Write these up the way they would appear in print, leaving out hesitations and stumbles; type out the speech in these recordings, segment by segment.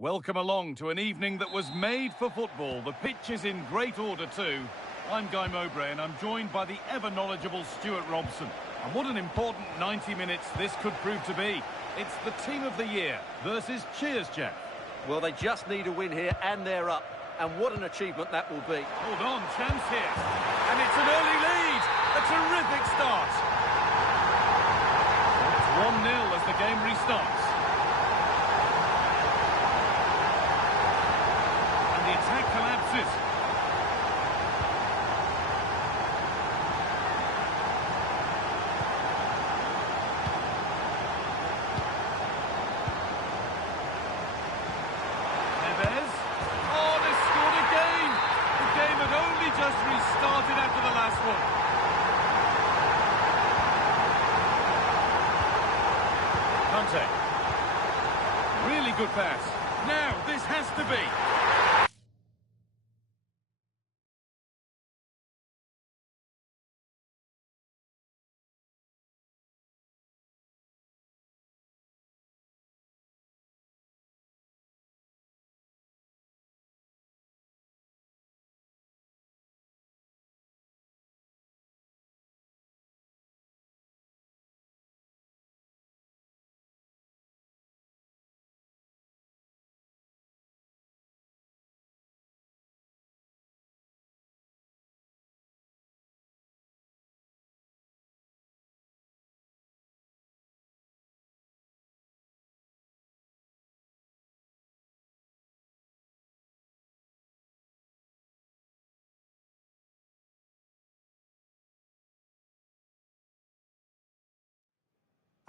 Welcome along to an evening that was made for football. The pitch is in great order too. I'm Guy Mowbray and I'm joined by the ever-knowledgeable Stuart Robson. And what an important 90 minutes this could prove to be. It's the team of the year versus Cheers, Jeff. Well, they just need a win here and they're up. And what an achievement that will be. Hold on, chance here. And it's an early lead. A terrific start. It's 1-0 as the game restarts. The attack collapses. Neves. Oh, they scored again. The game had only just restarted after the last one. Conte. Really good pass. Now, this has to be.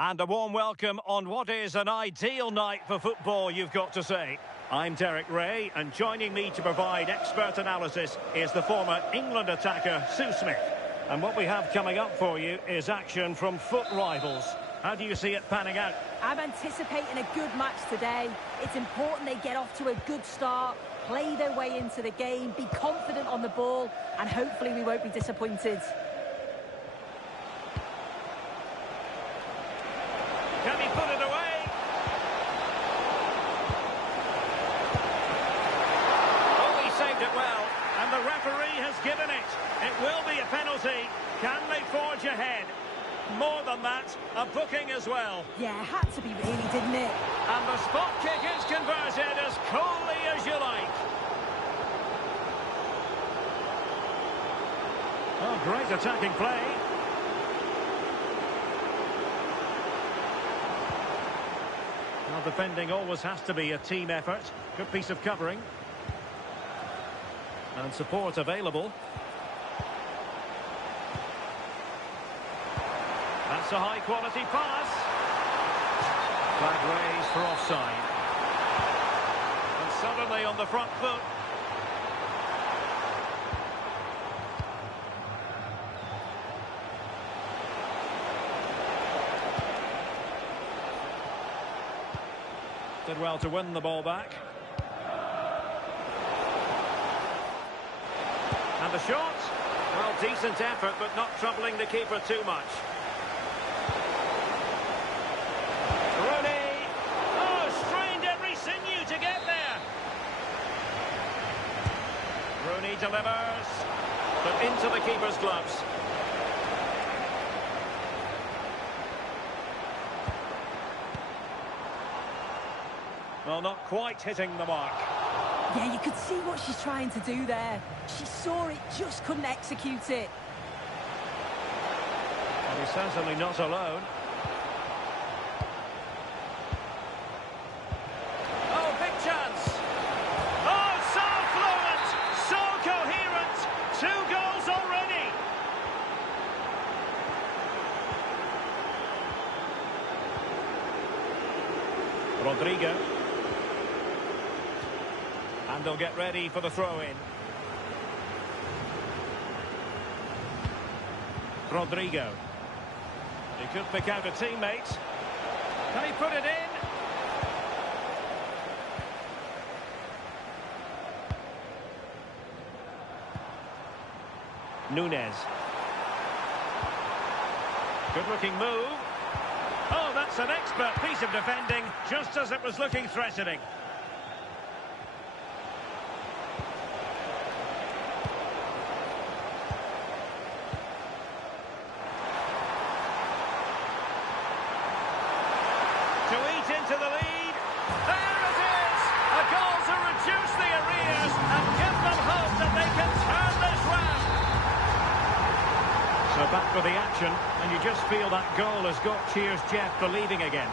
And a warm welcome on what is an ideal night for football, you've got to say. I'm Derek Ray, and joining me to provide expert analysis is the former England attacker, Sue Smith. And what we have coming up for you is action from foot rivals. How do you see it panning out? I'm anticipating a good match today. It's important they get off to a good start, play their way into the game, be confident on the ball, and hopefully we won't be disappointed. Can he put it away? Oh, he saved it well. And the referee has given it. It will be a penalty. Can they forge ahead? More than that, a booking as well. Yeah, had to be really, didn't it? And the spot kick is converted as coolly as you like. Oh, great attacking play. Well, defending always has to be a team effort. Good piece of covering. And support available. That's a high-quality pass. Flag raised for offside. And suddenly on the front foot. Did well to win the ball back. And the shot. Well, decent effort, but not troubling the keeper too much. Rooney. Oh, strained every sinew to get there. Rooney delivers. But into the keeper's gloves. Well, not quite hitting the mark. Yeah, you could see what she's trying to do there. She saw it, just couldn't execute it. And he's certainly not alone. Oh, big chance. Oh, so fluent, so coherent. 2 goals already. Rodrigo. And they'll get ready for the throw-in. Rodrigo. He could pick out a teammate. Can he put it in? Nunez. Good-looking move. Oh, that's an expert piece of defending, just as it was looking threatening. They're back with the action, and you just feel that goal has got Cheers Jeff believing again.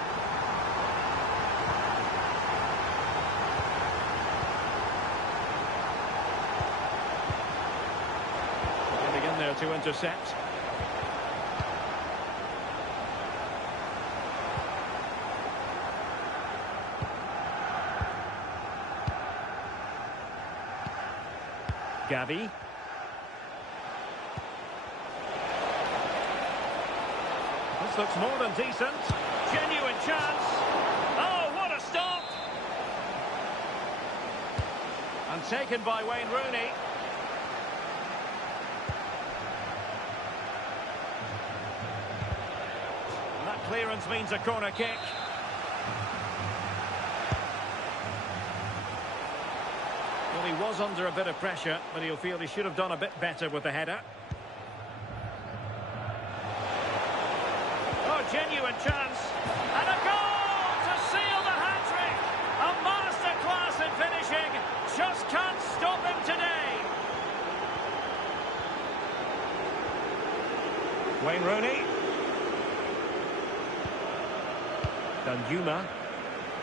Getting in there to intercept. Gavi. This looks more than decent. Genuine chance. Oh, what a stop! And taken by Wayne Rooney. And that clearance means a corner kick. Well, he was under a bit of pressure, but he'll feel he should have done a bit better with the header. Oh, genuine chance. And a goal to seal the hat-trick. A masterclass in finishing. Just can't stop him today. Wayne Rooney. Danjuma.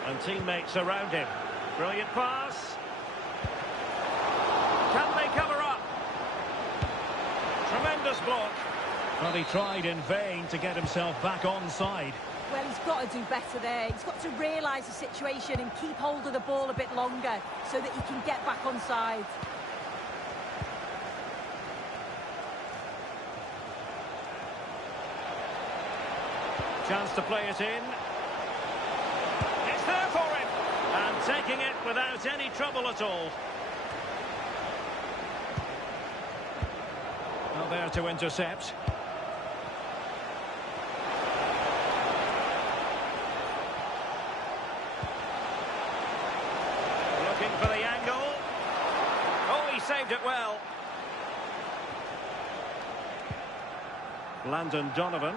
And teammates around him. Brilliant pass. Can they cover up? Tremendous block. Well, he tried in vain to get himself back onside. Well, he's got to do better there. He's got to realise the situation and keep hold of the ball a bit longer so that he can get back onside. Chance to play it in. It's there for him. And taking it without any trouble at all. Well, there to intercept. Looking for the angle. Oh, he saved it well. Landon Donovan.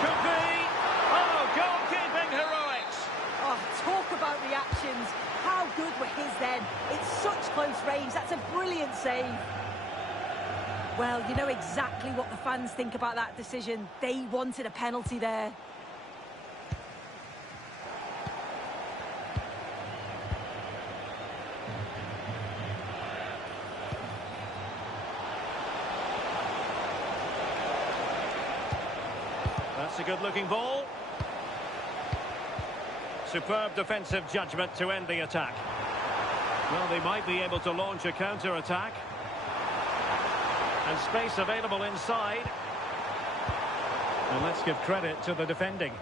Could be. Oh, goalkeeping heroics. Oh, talk about reactions. How good were his then? It's such close range. That's a brilliant save. Well, you know exactly what the fans think about that decision. They wanted a penalty there. That's a good-looking ball. Superb defensive judgment to end the attack. Well, they might be able to launch a counter-attack. And space available inside. And let's give credit to the defending.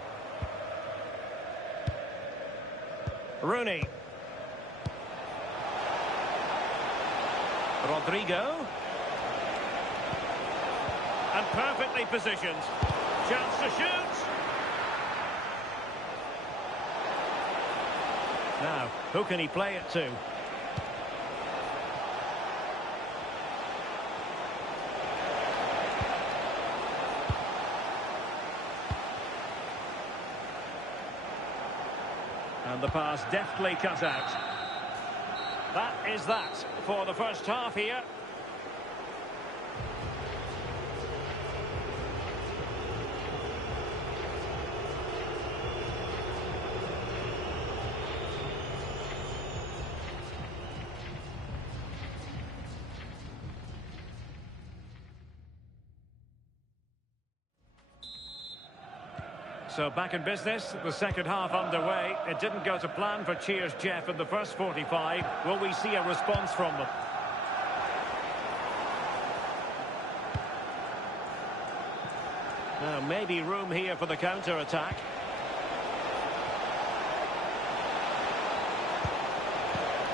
Rooney. Rodrigo. And perfectly positioned. Chance to shoot. Now, who can he play it to? And the pass deftly cut out. That is that for the first half here. So back in business, the second half underway. It didn't go to plan for Cheers Jeff in the first 45. Will we see a response from them? Now maybe room here for the counter-attack.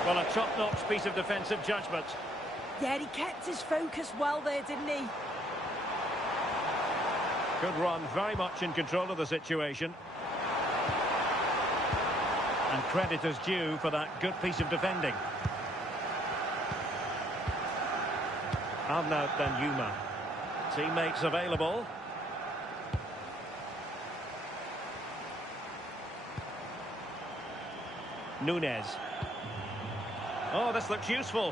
Well, a top-notch piece of defensive judgment. Yeah, he kept his focus well there, didn't he? Good run, very much in control of the situation. And credit is due for that good piece of defending. Arnaud Danjuma. Teammates available. Nunez. Oh, this looks useful.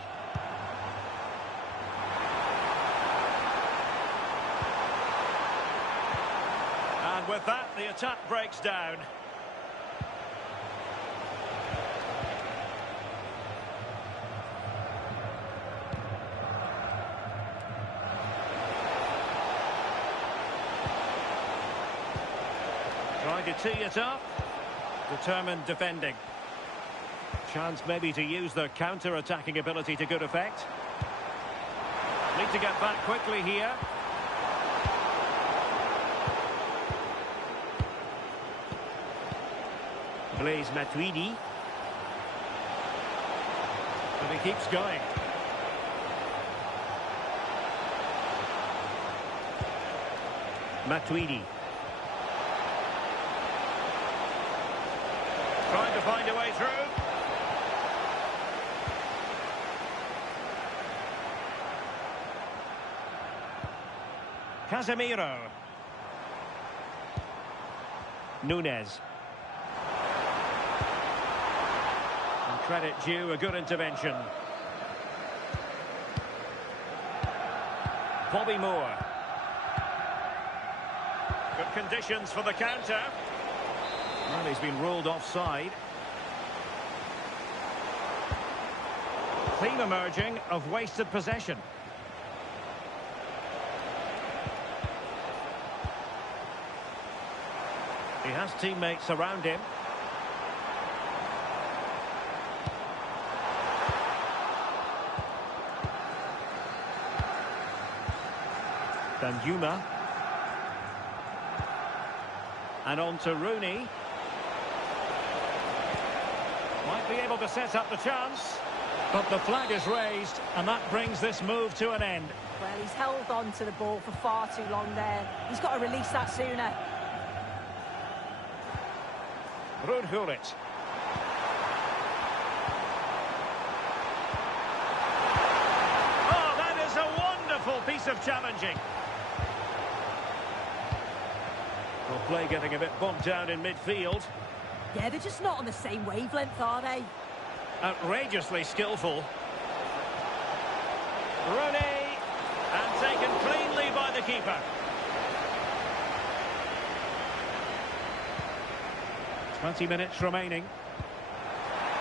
And with that, the attack breaks down. Trying to tee it up. Determined defending. Chance maybe to use their counter-attacking ability to good effect. Need to get back quickly here. Blaise Matuidi. But he keeps going. Matuidi. Trying to find a way through. Casemiro. Nunes. And credit due, a good intervention. Bobby Moore. Good conditions for the counter. Well, he's been ruled offside. Theme emerging of wasted possession. He has teammates around him. Danjuma. And on to Rooney. Might be able to set up the chance. But the flag is raised, and that brings this move to an end. Well, he's held on to the ball for far too long there. He's got to release that sooner. Brandonokeefeyt. Oh, that is a wonderful piece of challenging. Well, play getting a bit bogged down in midfield. Yeah, they're just not on the same wavelength, are they? Outrageously skillful. Rooney, and taken cleanly by the keeper. "20 minutes remaining.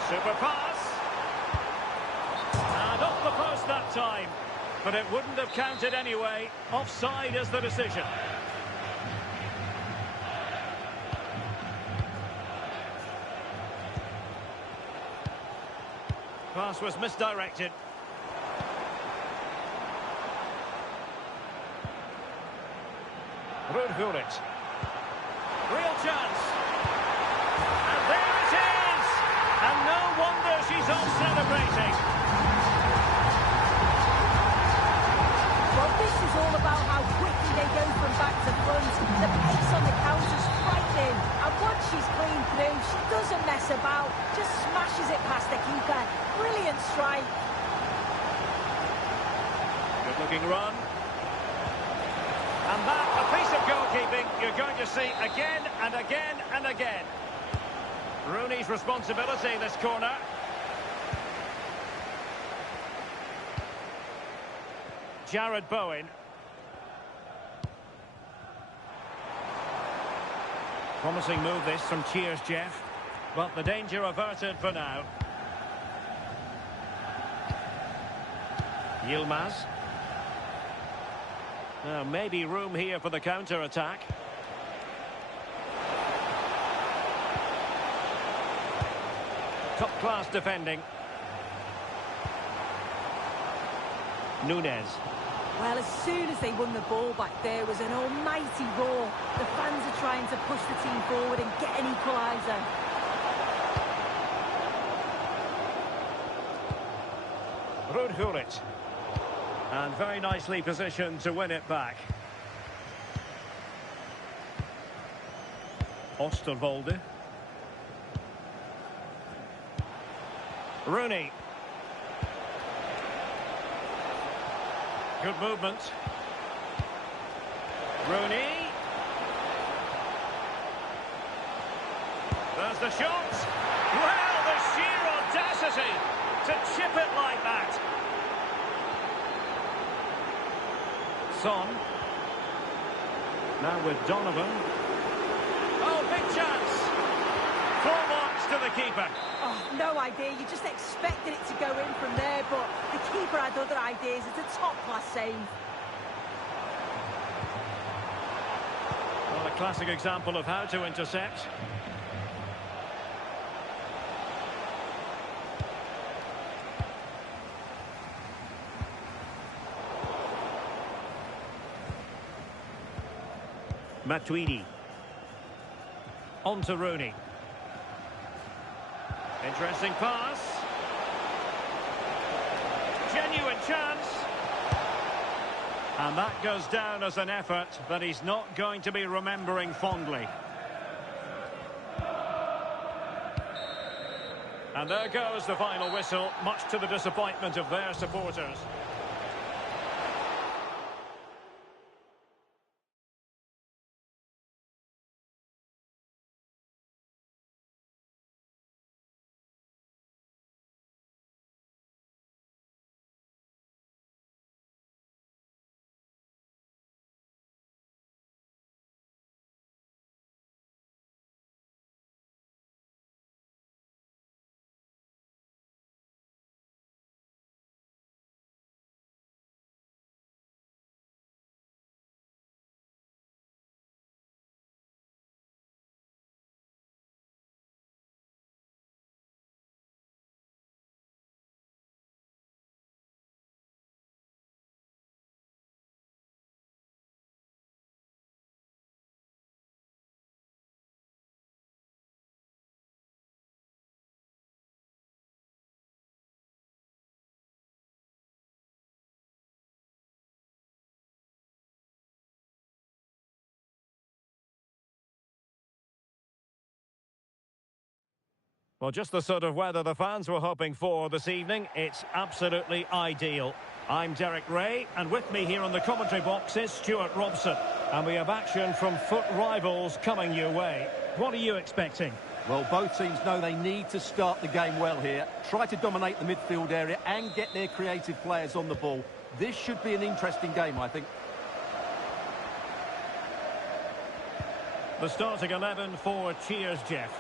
Super pass. And off the post that time. But it wouldn't have counted anyway. Offside is the decision. Pass was misdirected. Brandonokeefeyt. Real chance. And there it is! And no wonder she's off celebrating. Well, this is all about how quickly they go from back to front. The pace on the counter's frightening. And once she's clean through, she doesn't mess about. Just smashes it past the keeper. Brilliant strike. Good looking run. And that, a piece of goalkeeping you're going to see again and again and again. Rooney's responsibility this corner. Jared Bowen. Promising move this from Cheers, Jeff. But the danger averted for now. Yilmaz. Now, maybe room here for the counter-attack. Top-class defending. Nunes. Well, as soon as they won the ball back, there was an almighty roar. The fans are trying to push the team forward and get an equaliser. Brandonokeefeyt. And very nicely positioned to win it back. Oosterwolde. Rooney. Good movement. Rooney. There's the shot. Well, the sheer audacity to chip it like that. Son. Now with Donovan. Oh, big chance. Full marks to the keeper. Oh, no idea. You just expected it to go in from there, but the keeper had other ideas. It's a top-class save. Well, a classic example of how to intercept. Matuidi. On to Rooney. Interesting pass. Genuine chance. And that goes down as an effort that he's not going to be remembering fondly. And there goes the final whistle, much to the disappointment of their supporters. Well, just the sort of weather the fans were hoping for this evening. It's absolutely ideal. I'm Derek Ray, and with me here on the commentary box is Stuart Robson. And we have action from foot rivals coming your way. What are you expecting? Well, both teams know they need to start the game well here. Try to dominate the midfield area and get their creative players on the ball. This should be an interesting game, I think. The starting 11 for Cheers, Jeff.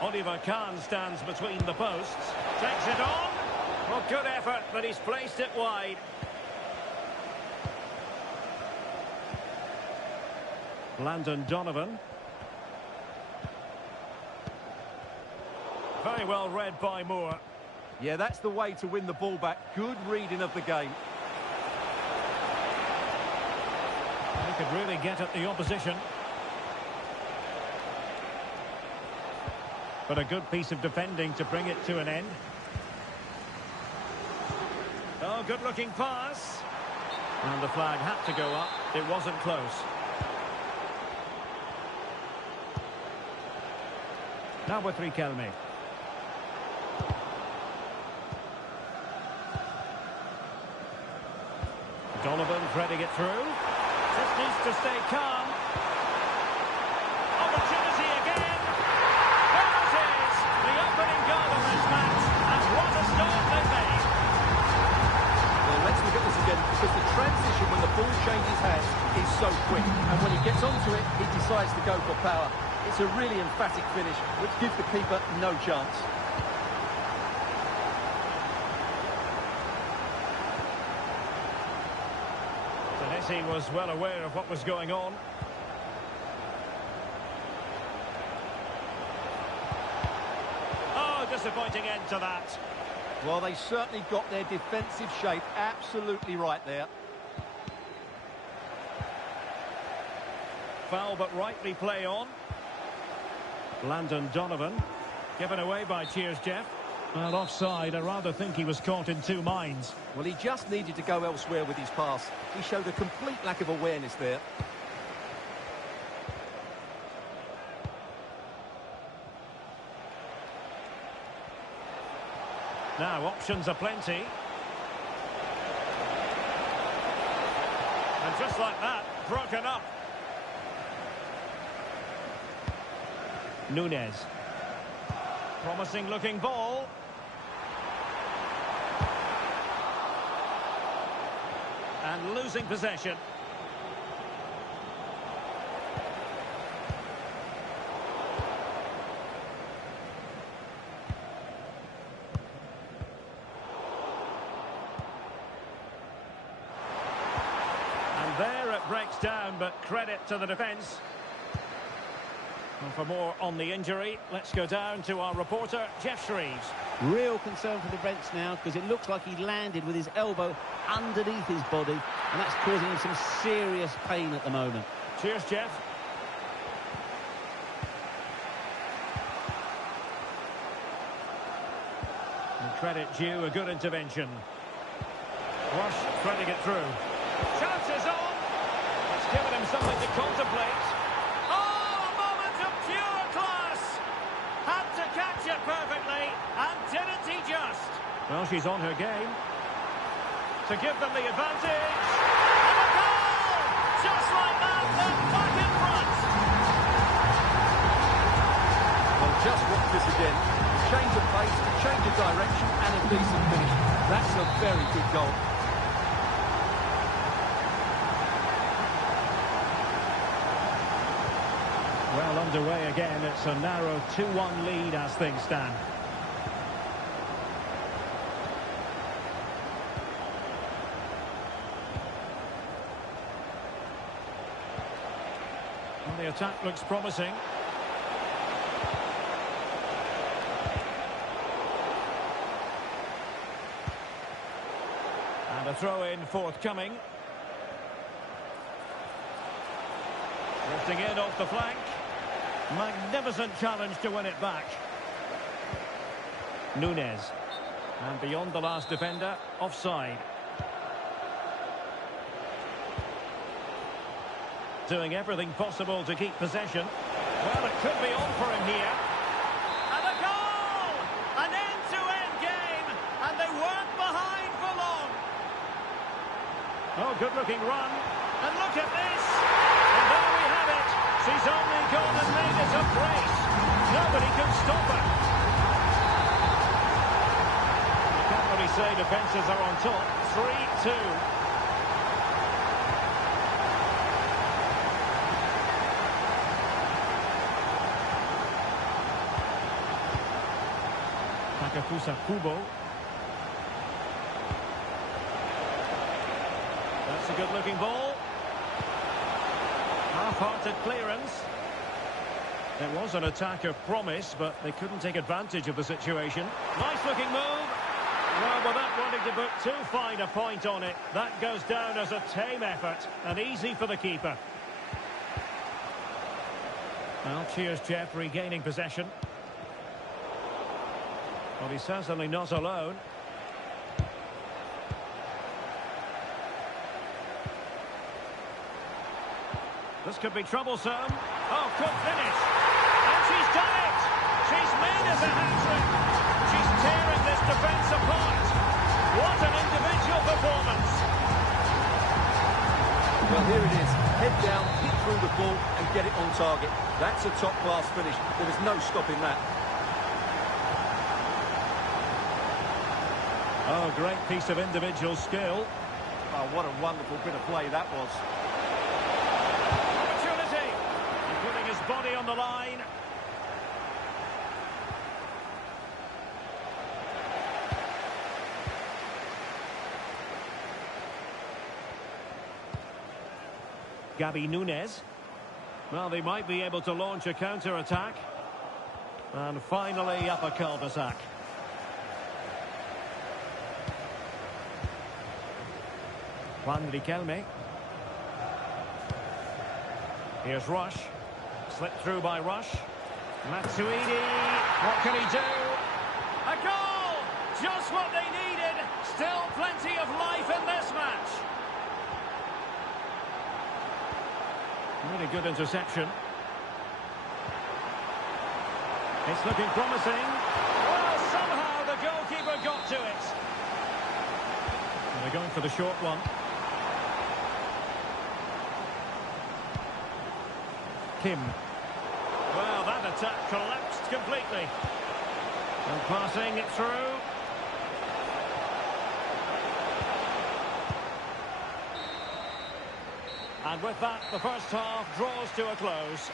Oliver Kahn stands between the posts. Takes it on. Well, good effort, but he's placed it wide. Brandonokeefeyt. Very well read by Moore. Yeah, that's the way to win the ball back. Good reading of the game. He could really get at the opposition. But a good piece of defending to bring it to an end. Oh, good-looking pass. And the flag had to go up. It wasn't close. Now with Riquelme. Donovan threading it through. Just needs to stay calm. Opportunity again. There it is. The opening goal of this match. And what a start they've made. Well, let's look at this again, because the transition when the ball changes hands is so quick. And when he gets onto it, he decides to go for power. It's a really emphatic finish, which gives the keeper no chance. He was well aware of what was going on. Oh, disappointing end to that. Well, they certainly got their defensive shape absolutely right there. Foul, but rightly play on. Brandonokeefeyt, given away by Cheers, Jeff. Well, offside, I rather think he was caught in two minds. Well, he just needed to go elsewhere with his pass. He showed a complete lack of awareness there. Now, options are plenty. And just like that, broken up. Nunez. Promising looking ball. And losing possession. And there it breaks down, but credit to the defence. And for more on the injury, let's go down to our reporter, Jeff Shreves. Real concern for the bench now, because it looks like he landed with his elbow underneath his body, and that's causing him some serious pain at the moment. Cheers, Jeff. And credit due, a good intervention. Rush trying to get through. Chances on. It's given him something to contemplate. Oh, a moment of pure class. Had to catch it perfectly, and didn't he just? Well, she's on her game. To give them the advantage. And a goal! Just like that, they're back in front. Well, just watch this again. Change of pace, change of direction, and a decent finish. That's a very good goal. Well underway again. It's a narrow 2-1 lead as things stand. Well, the attack looks promising. And a throw-in forthcoming. Drifting in off the flank. Magnificent challenge to win it back. Nunez. And beyond the last defender, offside. Doing everything possible to keep possession. Well, it could be on for him here. And a goal! An end-to-end game, and they weren't behind for long. Oh, good-looking run. And look at this! And there we have it. She's only gone and made it a brace. Nobody can stop her. You can't really say defences are on top. 3-2. Takafusa Kubo. That's a good-looking ball. Half-hearted clearance. It was an attack of promise, but they couldn't take advantage of the situation. Nice-looking move. Well, without wanting to put too fine a point on it, that goes down as a tame effort, and easy for the keeper. Well, cheers, Jeff, regaining possession. Well, he's certainly not alone. This could be troublesome. Oh, good finish. And she's done it. She's made it a hat-trick. She's tearing this defence apart. What an individual performance. Well, here it is. Head down, hit through the ball and get it on target. That's a top-class finish. There is no stopping that. Oh, great piece of individual skill. Oh, what a wonderful bit of play that was. Opportunity. And putting his body on the line. Gabi Nunez. Well, they might be able to launch a counter-attack. And finally up a cul-de-sac. Juan Riquelme. Here's Rush. Slipped through by Rush. Matsuidi. What can he do? A goal! Just what they needed. Still plenty of life in this match. Really good interception. It's looking promising. Well, somehow the goalkeeper got to it. And they're going for the short one. Kim. Well, that attack collapsed completely. And passing it through. And with that, the first half draws to a close.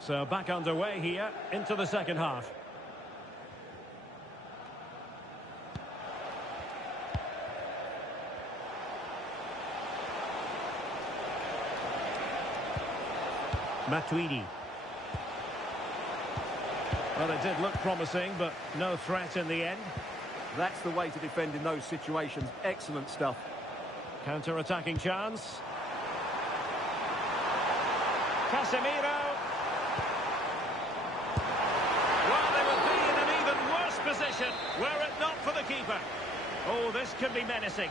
So back underway here into the second half. Matuidi. Well, it did look promising, but no threat in the end. That's the way to defend in those situations. Excellent stuff. Counter-attacking chance. Casemiro. Well, they would be in an even worse position were it not for the keeper. Oh, this could be menacing.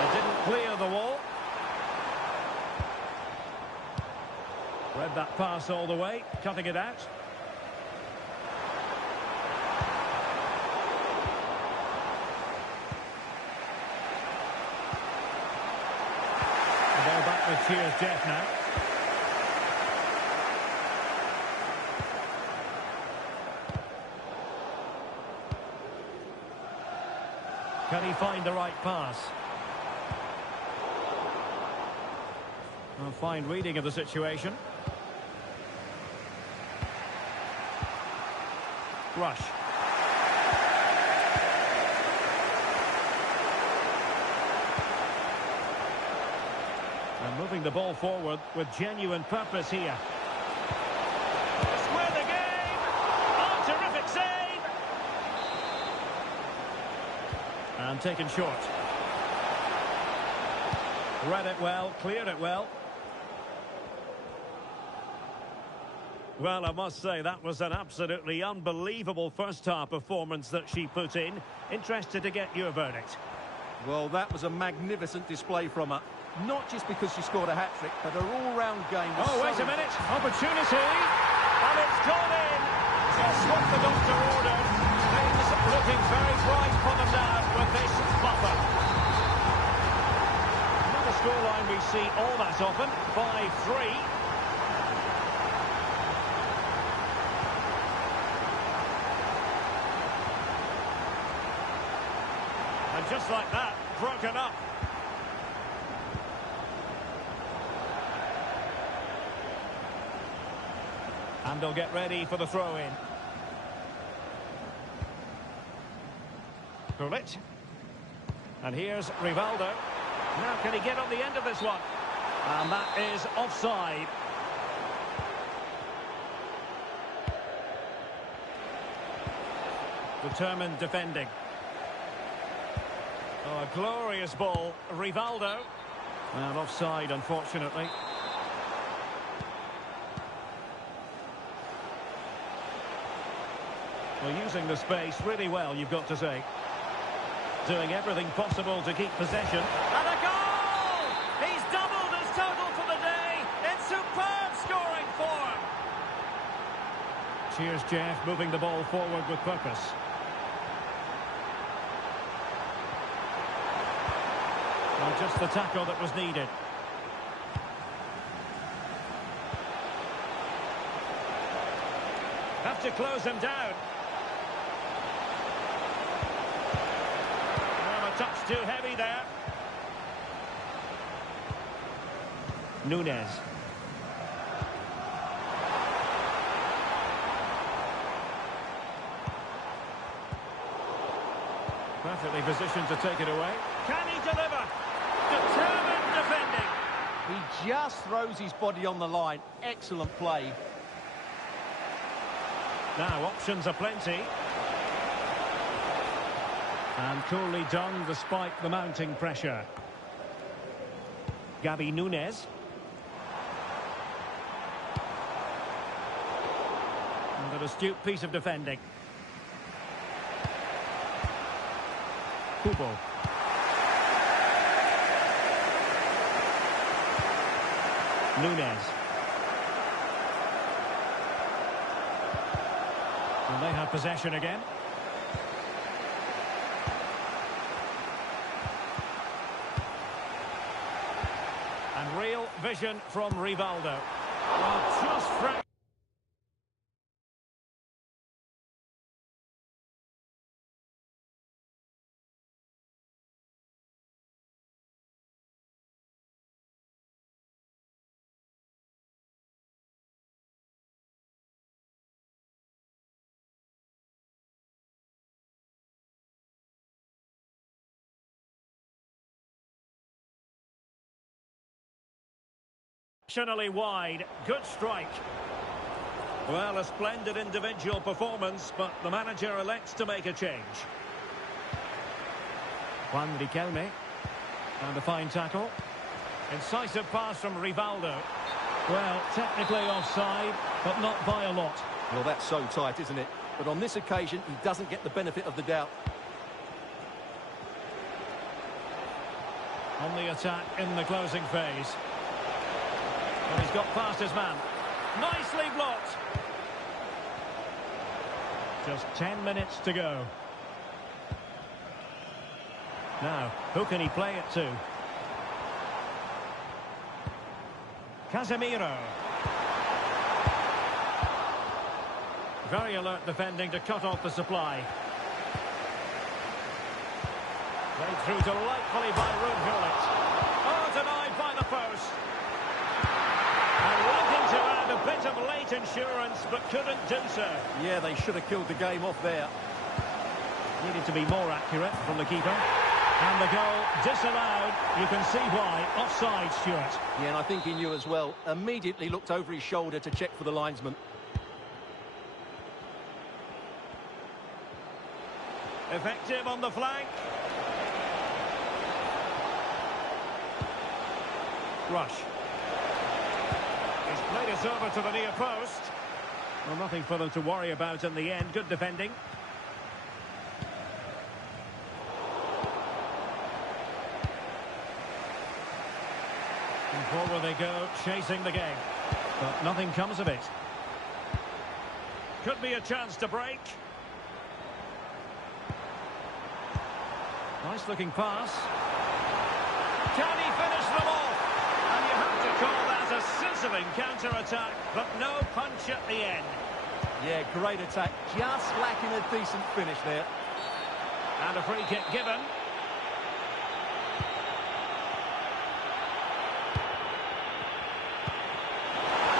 It didn't clear the wall. Read that pass all the way, cutting it out. The ball back with cheers Jeff now. Can he find the right pass? A fine reading of the situation. Rush. And moving the ball forward with genuine purpose here. Square the game! Oh, terrific save! And taken short. Read it well, cleared it well. Well, I must say, that was an absolutely unbelievable first-half performance that she put in. Interested to get your verdict. Well, that was a magnificent display from her. Not just because she scored a hat-trick, but her all-round game was wait a minute. Opportunity. And it's gone in. Just what the doctor ordered. Things looking very bright for them now with this buffer. Not a scoreline we see all that often. 5-3. And just like that, broken up. And they'll get ready for the throw-in. Gullit. And here's Rivaldo. Now can he get on the end of this one? And that is offside. Determined defending. Oh, a glorious ball. Rivaldo. And offside, unfortunately. Well, using the space really well, you've got to say. Doing everything possible to keep possession. And a goal! He's doubled his total for the day. It's superb scoring form. Cheers, Jeff, moving the ball forward with purpose. Well, just the tackle that was needed. Have to close him down. Well, a touch too heavy there. Nunez. Perfectly positioned to take it away. Can he deliver? Determined defending. He just throws his body on the line. Excellent play. Now, options are plenty. And coolly done despite the mounting pressure. Gabi Nunes. And an astute piece of defending. Kubo. Nunes. And they have possession again. And real vision from Rivaldo. Well, just fractionally wide. Good strike. Well, a splendid individual performance, but the manager elects to make a change. Juan Riquelme. And a fine tackle. Incisive pass from Rivaldo. Well, technically offside, but not by a lot. Well, that's so tight, isn't it? But on this occasion, he doesn't get the benefit of the doubt. On the attack in the closing phase. Well, he's got past his man. Nicely blocked. Just 10 minutes to go. Now, who can he play it to? Casemiro. Very alert defending to cut off the supply. Played through delightfully by Ruud. Oh, denied by the post. And looking to add a bit of late insurance, but couldn't do so. Yeah, they should have killed the game off there. Needed to be more accurate from the keeper. And the goal disallowed. You can see why. Offside, Stuart. Yeah, and I think he knew as well. Immediately looked over his shoulder to check for the linesman. Effective on the flank. Rush. He's played it over to the near post. Well, nothing for them to worry about in the end. Good defending. And forward they go, chasing the game. But nothing comes of it. Could be a chance to break. Nice looking pass. Can he finish them off? And you have to call that a sizzling counter-attack, but no punch at the end. Yeah, great attack. Just lacking a decent finish there. And a free kick given.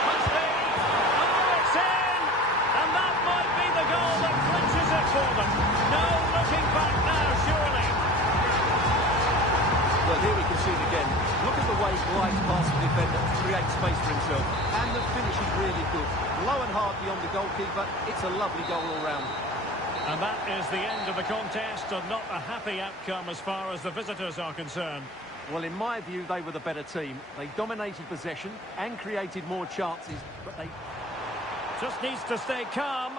Must be. Oh, it's in! And that might be the goal that clinches it for them. No looking back now, surely. Well, here we can see it again. Look at the way he glides past the defender to create space for himself. And the finish is really good. Low and hard beyond the goalkeeper. It's a lovely goal all round. And that is the end of the contest, and not a happy outcome as far as the visitors are concerned. Well, in my view, they were the better team. They dominated possession and created more chances, but they Just needs to stay calm.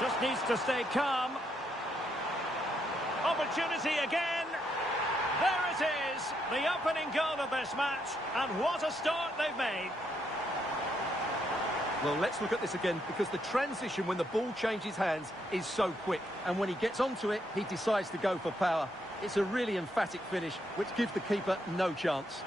Just needs to stay calm. Opportunity again. There it is, the opening goal of this match, and what a start they've made. Well, let's look at this again, because the transition when the ball changes hands is so quick. And when he gets onto it, he decides to go for power. It's a really emphatic finish, which gives the keeper no chance.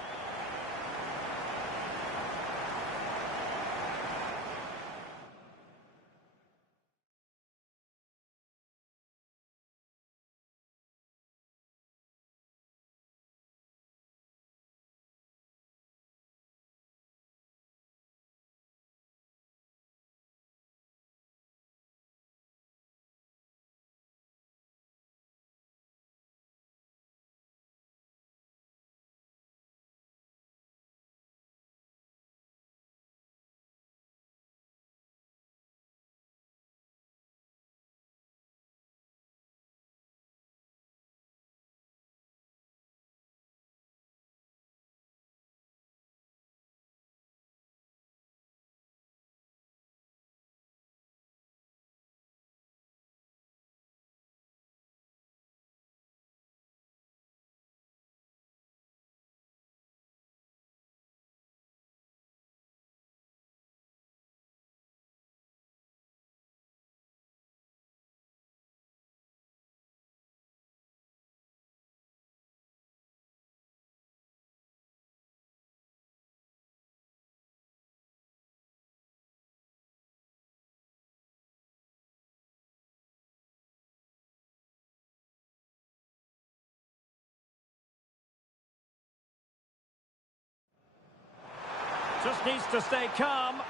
Just needs to stay calm.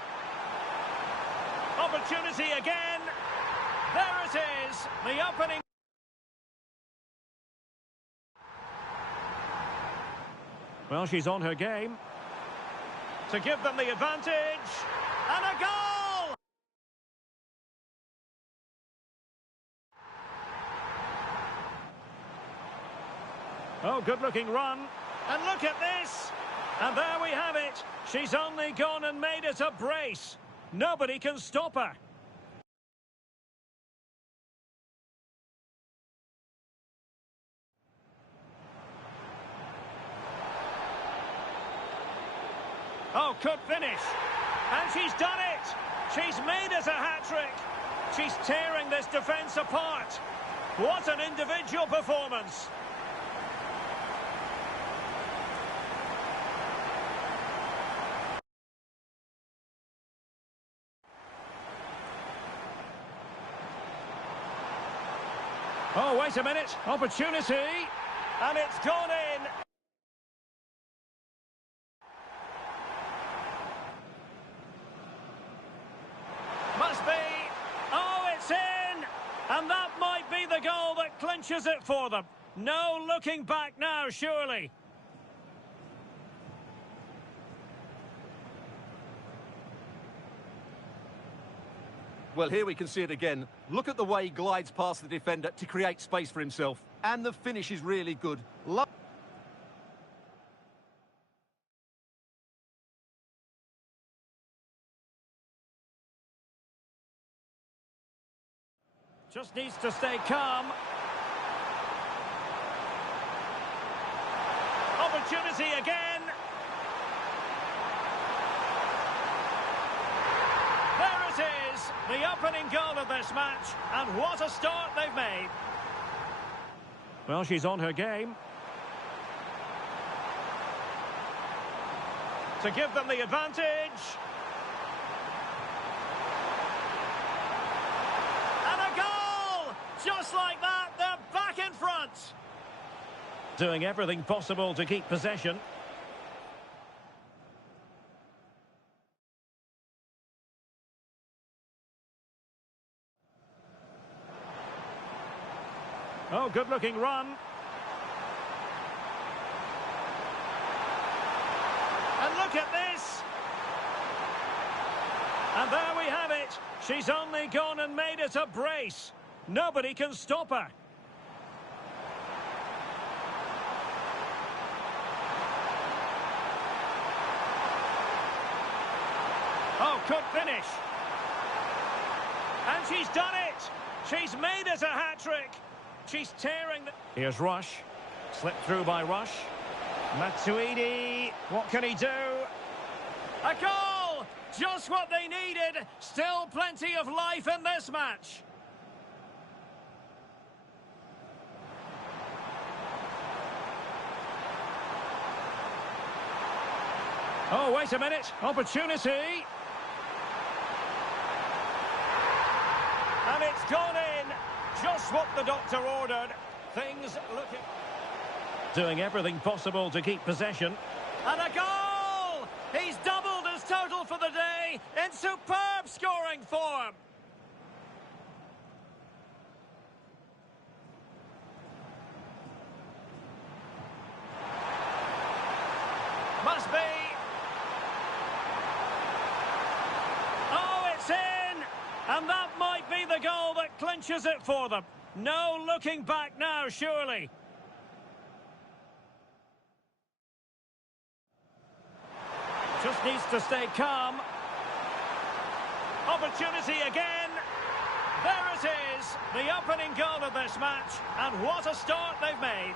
Opportunity again. There it is. The opening. Well, she's on her game. To give them the advantage. And a goal! Oh, good-looking run. And look at this. And there we have it. She's only gone and made it a brace. Nobody can stop her. Oh, could finish. And she's done it. She's made it a hat-trick. She's tearing this defence apart. What an individual performance. Oh, wait a minute. Opportunity. And it's gone in. Must be. Oh, it's in. And that might be the goal that clinches it for them. No looking back now, surely. Well, here we can see it again. Look at the way he glides past the defender to create space for himself. And the finish is really good. Just needs to stay calm. Opportunity again. There it is, the opening goal of this match, and what a start they've made. Well, she's on her game. To give them the advantage. And a goal! Just like that, they're back in front. Doing everything possible to keep possession. Oh, good-looking run. And look at this. And there we have it. She's only gone and made it a brace. Nobody can stop her. Oh, could finish. And she's done it. She's made it a hat-trick. She's tearing the... Here's Rush. Slipped through by Rush. Matsuidi. What can he do? A goal! Just what they needed. Still plenty of life in this match. Oh, wait a minute. Opportunity. And it's gone in. Just what the doctor ordered. Things looking... Doing everything possible to keep possession. And a goal! He's doubled his total for the day in superb scoring form. Must be. Oh, it's in! And that might be the goal that clinches it for them. No looking back now, surely. Just needs to stay calm. Opportunity again. There it is, the opening goal of this match, and what a start they've made.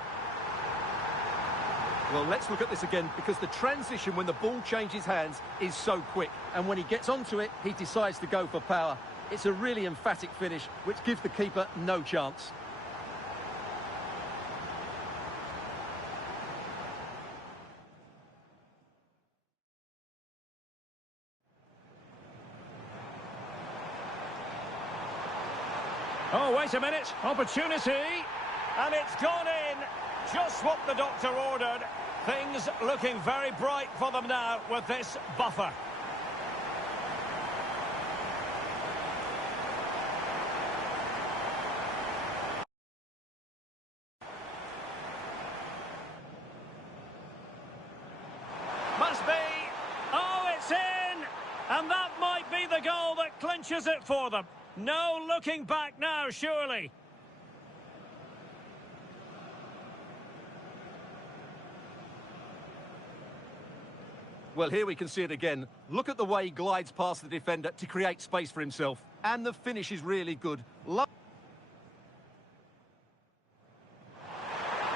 Well, let's look at this again, because the transition when the ball changes hands is so quick. And when he gets onto it, he decides to go for power. It's a really emphatic finish, which gives the keeper no chance. Oh, wait a minute. Opportunity. And it's gone in. Just what the doctor ordered. Things looking very bright for them now with this buffer. Must be. Oh, it's in! And that might be the goal that clinches it for them. No looking back now, surely. Well, here we can see it again. Look at the way he glides past the defender to create space for himself. And the finish is really good.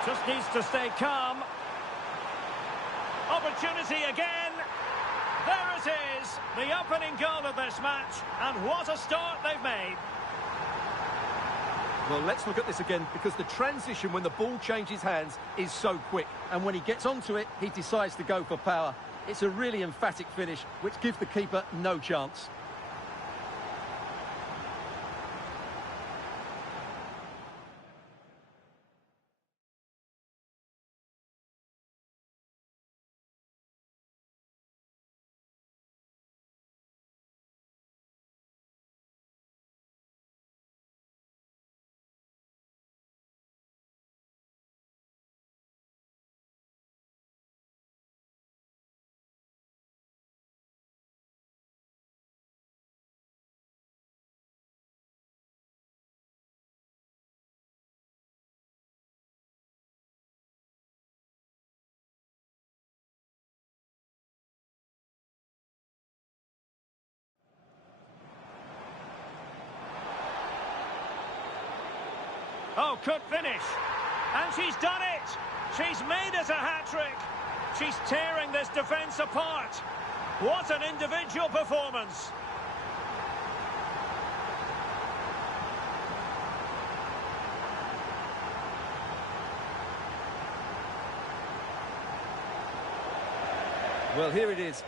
Just needs to stay calm. Opportunity again. There it is, the opening goal of this match. And what a start they've made. Well, let's look at this again, because the transition when the ball changes hands is so quick. And when he gets onto it, he decides to go for power. It's a really emphatic finish, which gives the keeper no chance. Oh, could finish. And she's done it. She's made it a hat-trick. She's tearing this defence apart. What an individual performance. Well, here it is.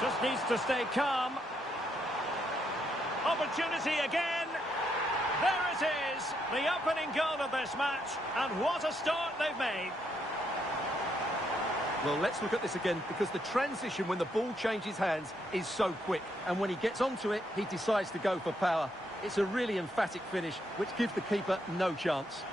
Just needs to stay calm. Opportunity again. There it is, the opening goal of this match. And what a start they've made. Well, let's look at this again, because the transition when the ball changes hands is so quick. And when he gets onto it, he decides to go for power. It's a really emphatic finish, which gives the keeper no chance.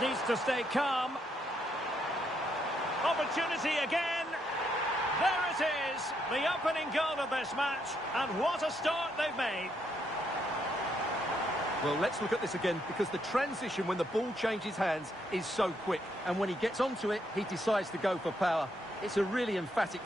needs to stay calm. Opportunity again. There it is, the opening goal of this match, and what a start they've made. Well, let's look at this again, because the transition when the ball changes hands is so quick. And when he gets onto it, he decides to go for power. It's a really emphatic